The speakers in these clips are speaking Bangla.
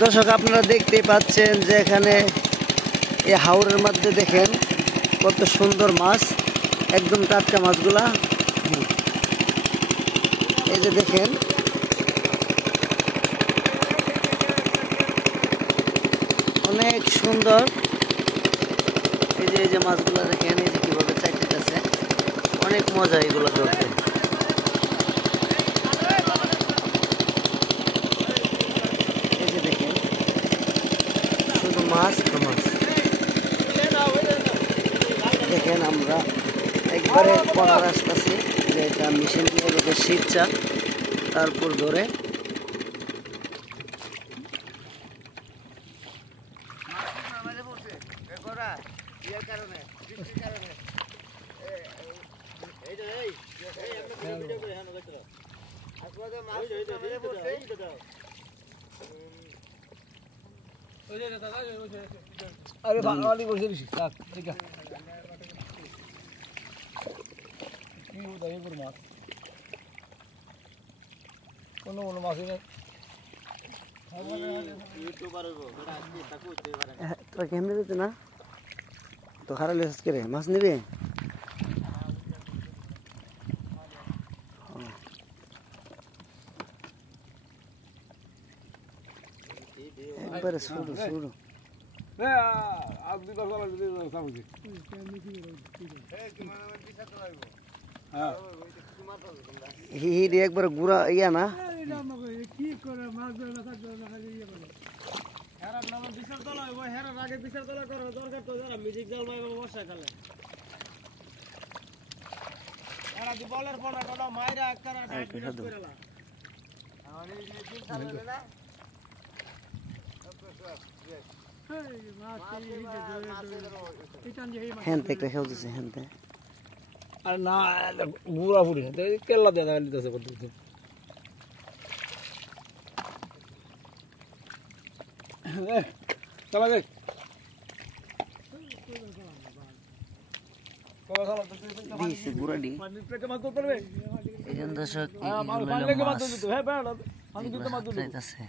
দর্শক আপনারা দেখতে পাচ্ছেন যে এখানে এই হাওরের মধ্যে দেখেন কত সুন্দর মাছ, একদম টাটকা মাছগুলা। এই যে দেখেন অনেক সুন্দর। এই যে মাছগুলা দেখেন, এই যে কিভাবে চাইতেছে, অনেক মজা এগুলো ধরতে। এই যে দেখেন শুধু মাছ আর মাছ। দেখেন আমরা একবারে পড়ার আসতেছি যে এটা মেশিন দিয়ে এভাবে শিখছা, তারপর ধরে अरे वाली को जरी साथ ठीक है কি হতো এই পুরো মাছ কোন কোন মাছ নেই ইউটিউবার হইবো এটা আজকে তাকু হইতে পারে তো কেমনে দিতে না তো খারাপ লেস করে মাছ নেবে। একবারে শুরু শুরু आप दिखा वाला दिखा समझे হিহি একবার গুড়া ইয়া না কি করে মাছ ধরে না থাকবে না খালি ইয়া করে হেরা নাম বিচার তলা ওই হেরা আগে বিচার তলা করে দরকার তো যারা মিউজিক জাল ভাই বর্ষা কালে হেরা দি বলের পড়া কোন মাইরা একরা ভিডিও করেলা আমারে এই দিন চালালে না হ্যান্তে খেলতেছে হ্যান্তে। আর না বুড়া ফুড়ি কেল্লা দেয়া লিতেছে করতে চলা যাই দিছে গুড়াডি এই জন্য দর্শক চাইতেছে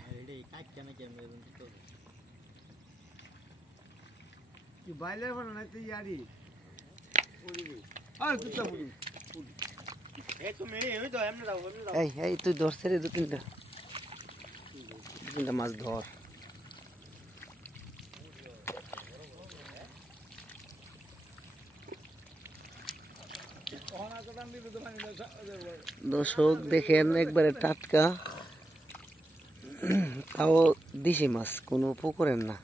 বাইলে বানাই তো ইয়ারি আর কুত্তা ফুড়ি এ তুমি ওই তো এমনে দাও এই তুই ধরছে রে দু তিনটা মাছ ধর। দর্শক দেখেন একবারে টাটকা, তাও দিশি মাছ, কোনো পুকুরের না,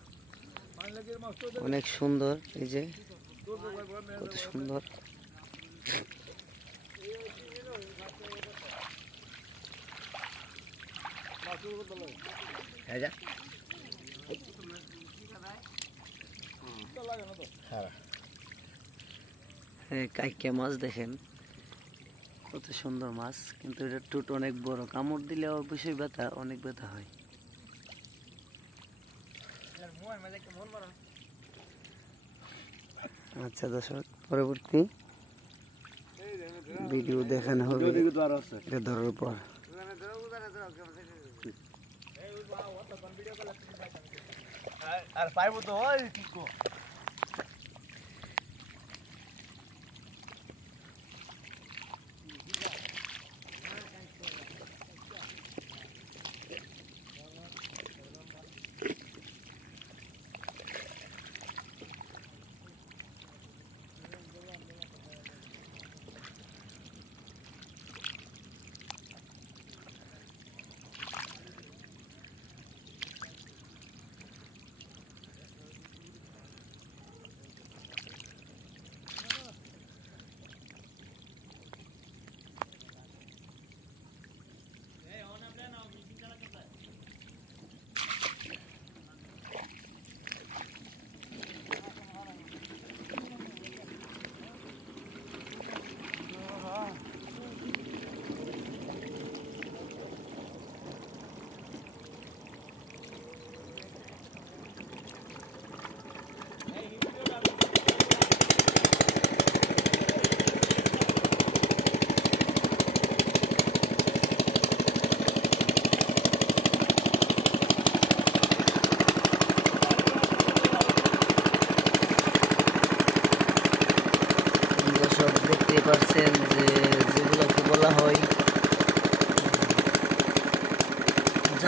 অনেক সুন্দর। এই যে কত সুন্দর। কাইকা মাছ দেখেন কত সুন্দর মাছ, কিন্তু এটা টুট অনেক বড়, কামড় দিলে অবশ্যই ব্যথা, অনেক ব্যথা হয়। আচ্ছা দর্শক, পরবর্তী ভিডিও দেখানো হবে এটা ধরার পর। আর পাইবো তো ওই ঠিক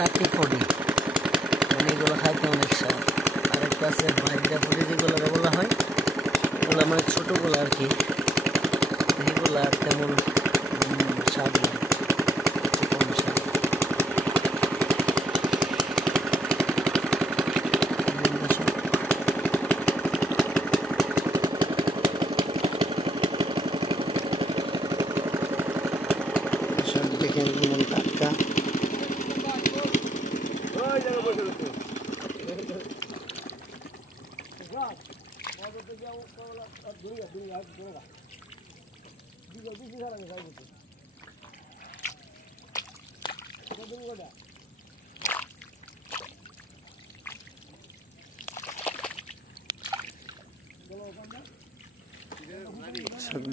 চারটি ফডি, মানে এগুলো খাইতে অনেক স্বাদ। আরেকটা আছে বাইডা ফডি, যেগুলো বলা হয়, এগুলো মানে ছোটোগুলো আর কি, এগুলো তেমন স্বাদ নয়, কম স্বাদ। দেখেন কেমন টাটকা।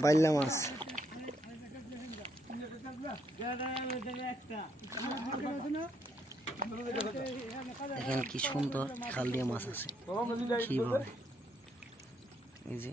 বাইলা মাছ, দেখেন কি সুন্দর খাল দিয়ে মাছ আছে কিভাবে, এই যে